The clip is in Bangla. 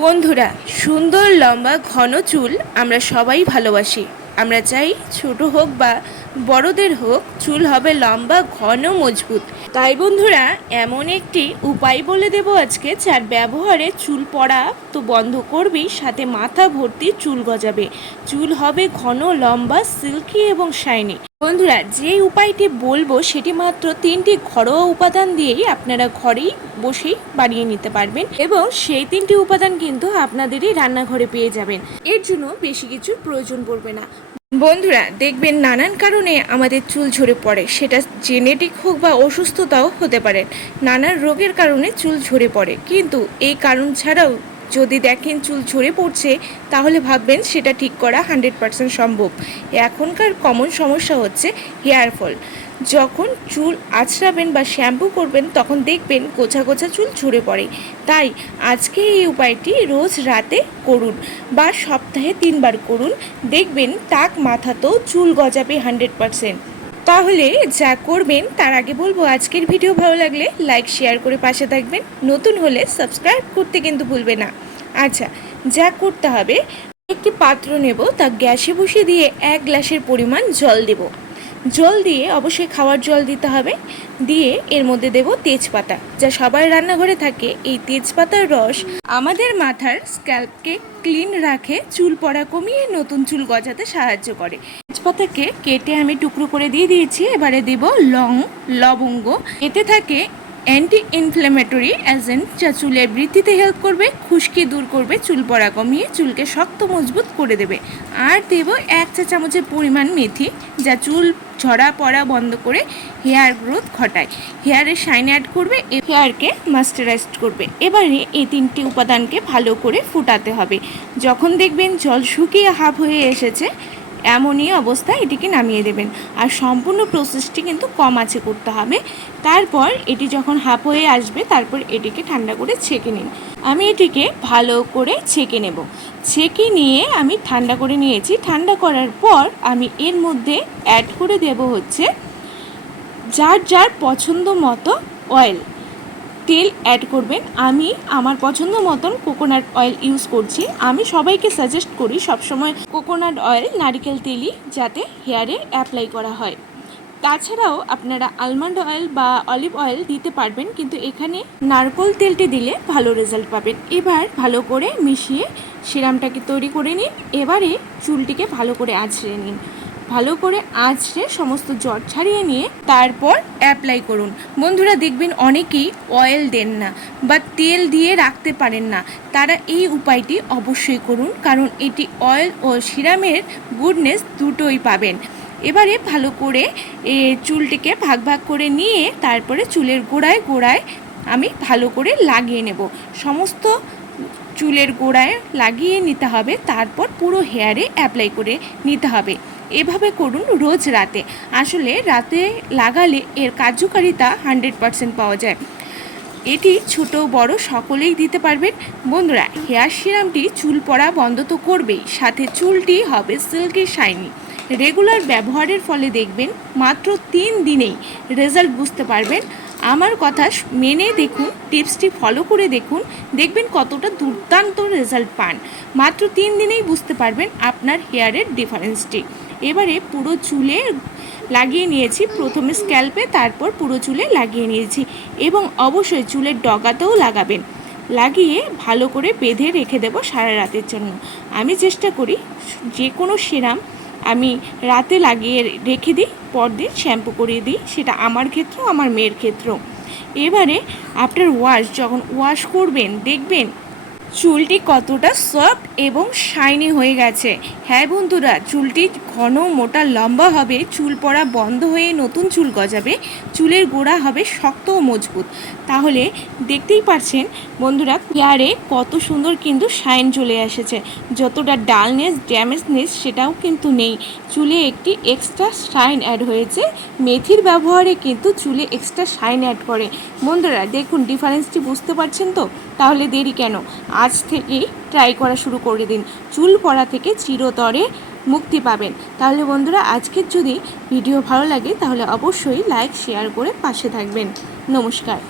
বন্ধুরা সুন্দর লম্বা ঘন চুল আমরা সবাই ভালোবাসি। আমরা চাই ছোট হোক বা বড়দের হোক, চুল হবে লম্বা, ঘন, মজবুত। তাই বন্ধুরা, এমন একটি উপায় বলে দেব আজকে, যার ব্যবহারে চুল পড়া তো বন্ধ করবেই সাথে মাথা ভর্তি চুল গজাবে। চুল হবে ঘন, লম্বা সিল্কি এবং শাইনি বন্ধুরা যে উপায়টি বলব, সেটি মাত্র তিনটি ঘরোয়া উপাদান দিয়েই আপনারা ঘরেই বসেই বানিয়ে নিতে পারবেন এবং সেই তিনটি উপাদান কিন্তু আপনাদেরই রান্নাঘরে পেয়ে যাবেন। এর জন্য বেশি কিছুর প্রয়োজন পড়বে না। বন্ধুরা, দেখবেন নানান কারণে আমাদের চুল ঝরে পড়ে। সেটা জেনেটিক হোক বা অসুস্থতাও হতে পারে। নানান রোগের কারণে চুল ঝরে পড়ে। কিন্তু এই কারণ ছাড়াও যদি দেখেন চুল ঝরে পড়ছে, তাহলে ভাববেন সেটা ঠিক করা হান্ড্রেড পার্সেন্ট সম্ভব। এখনকার কমন সমস্যা হচ্ছে হেয়ার ফল। যখন চুল আছড়াবেন বা শ্যাম্পু করবেন, তখন দেখবেন গোছা গোছা চুল ঝরে পড়ে। তাই আজকে এই উপায়টি রোজ রাতে করুন বা সপ্তাহে তিনবার করুন। দেখবেন টাক মাথাতেও চুল গজাবে হান্ড্রেড পারসেন্ট। তাহলে যা করবেন, তার আগে বলব, আজকের ভিডিও ভালো লাগলে লাইক, শেয়ার করে পাশে থাকবেন। নতুন হলে সাবস্ক্রাইব করতে কিন্তু ভুলবে না। আচ্ছা যা করতে হবে, একটি পাত্র নেব, তা গ্যাসে বসিয়ে দিয়ে এক গ্লাসের পরিমাণ জল দেব। জল দিয়ে অবশ্যই খাওয়ার জল দিতে হবে। দিয়ে এর মধ্যে দেব তেজপাতা। যা সবার রান্নাঘরে থাকে, এই তেজপাতার রস আমাদের মাথার স্ক্যাল্পকে ক্লিন রাখে, চুল পড়া কমিয়ে নতুন চুল গজাতে সাহায্য করে। তেজপাতাকে কেটে আমি টুকরো করে দিয়ে দিয়েছি। এবারে দেব লং, লবঙ্গ। এতে থাকে অ্যান্টি ইনফ্ল্যামেটরি এজেন্ট যা চুলের বৃদ্ধিতে হেল্প করবে, খুশকি দূর করবে, চুল পড়া কমিয়ে চুলকে শক্ত, মজবুত করে দেবে। আর দেব এক চা চামচের পরিমাণ মেথি, যা চুল ঝরা পড়া বন্ধ করে হেয়ার গ্রোথ ঘটায়। হেয়ারে শাইন অ্যাড করবে হেয়ারকে মাস্টারাইজড করবে। এবারে এই তিনটি উপাদানকে ভালো করে ফুটাতে হবে। যখন দেখবেন জল শুকিয়ে হাফ হয়ে এসেছে এমনই অবস্থায় এটিকে নামিয়ে দেবেন। আর সম্পূর্ণ প্রসেসটি কিন্তু কম আছে করতে হবে। তারপর এটি যখন হাফ হয়ে আসবে, তারপর এটিকে ঠান্ডা করে ছেঁকে নিন। আমি এটিকে ভালো করে ছেঁকে নেব। ছেঁকে নিয়ে আমি ঠান্ডা করে নিয়েছি। ঠান্ডা করার পর আমি এর মধ্যে অ্যাড করে দেব হচ্ছে যার যার পছন্দ মতো অয়েল তেল অ্যাড করবেন। আমি আমার পছন্দ মতন কোকোনাট অয়েল ইউজ করছি। আমি সবাইকে সাজেস্ট করি সবসময় কোকোনাট অয়েল নারিকেল তেলই যাতে হেয়ারে অ্যাপ্লাই করা হয়। তাছাড়াও আপনারা আলমন্ড অয়েল বা অলিভ অয়েল দিতে পারবেন, কিন্তু এখানে নারকোল তেলটি দিলে ভালো রেজাল্ট পাবেন। এবার ভালো করে মিশিয়ে সিরামটাকে তৈরি করে নিন। এবারে চুলটিকে ভালো করে আছড়ে নিন। ভালো করে আঁচড়ে সমস্ত জট ছাড়িয়ে নিয়ে তারপর অ্যাপ্লাই করুন। বন্ধুরা দেখবেন অনেকেই অয়েল দেন না বা তেল দিয়ে রাখতে পারেন না। তারা এই উপায়টি অবশ্যই করুন, কারণ এটি অয়েল ও সিরামের গুডনেস দুটোই পাবেন। এবারে ভালো করে চুলটিকে ভাগ ভাগ করে নিয়ে তারপরে চুলের গোড়ায় গোড়ায় আমি ভালো করে লাগিয়ে নেব। সমস্ত চুলের গোড়ায় লাগিয়ে নিতে হবে, তারপর পুরো হেয়ারে অ্যাপ্লাই করে নিতে হবে। এভাবে করুন রোজ রাতে। আসলে রাতে লাগালে এর কার্যকারিতা হান্ড্রেড পারসেন্ট পাওয়া যায়। এটি ছোট, বড় সকলেই দিতে পারবেন। বন্ধুরা, হেয়ার সিরামটি চুল পড়া বন্ধ তো করবেই, সাথে চুলটি হবে সিল্কি শাইনি। রেগুলার ব্যবহারের ফলে দেখবেন মাত্র তিন দিনেই রেজাল্ট বুঝতে পারবেন। আমার কথা মেনে দেখুন, টিপসটি ফলো করে দেখুন, দেখবেন কতটা দুর্দান্ত রেজাল্ট পান। মাত্র তিন দিনেই বুঝতে পারবেন আপনার হেয়ারের ডিফারেন্সটি। এবারে পুরো চুলে লাগিয়ে নিয়েছি। প্রথমে স্ক্যাল্পে, তারপর পুরো চুলে লাগিয়ে নিয়েছি এবং অবশ্যই চুলের ডগাতেও লাগাবেন। লাগিয়ে ভালো করে বেঁধে রেখে দেব সারা রাতের জন্য। আমি চেষ্টা করি যে কোনো সেরাম আমি রাতে লাগিয়ে রেখে দিই, পরদিন শ্যাম্পু করিয়ে দিই, সেটা আমার ক্ষেত্রেও, আমার মেয়ের ক্ষেত্রেও। এবারে আফটার ওয়াশ যখন ওয়াশ করবেন, দেখবেন চুলটি কতটা সফট এবং শাইনি হয়ে গেছে। হ্যাঁ বন্ধুরা, চুলটি ঘন, মোটা, লম্বা হবে, চুল পড়া বন্ধ হয়ে নতুন চুল গজাবে, চুলের গোড়া হবে শক্ত ও মজবুত। তাহলে দেখতেই পাচ্ছেন বন্ধুরা হেয়ারে কত সুন্দর কিন্তু শাইন চলে এসেছে। যতটা ডালনেস, ড্যামেজনেস সেটাও কিন্তু নেই। চুলে একটি এক্সট্রা শাইন অ্যাড হয়েছে। মেথির ব্যবহারে কিন্তু চুলে এক্সট্রা শাইন অ্যাড করে। বন্ধুরা, দেখুন, ডিফারেন্সটি বুঝতে পারছেন তো? তাহলে দেরি কেন? আজ থেকেই ট্রাই করা শুরু করে দিন। চুল পড়া থেকে চিরতরে মুক্তি পাবেন। তাহলে বন্ধুরা, আজকের যদি ভিডিও ভালো লাগে, তাহলে অবশ্যই লাইক শেয়ার করে পাশে থাকবেন। নমস্কার।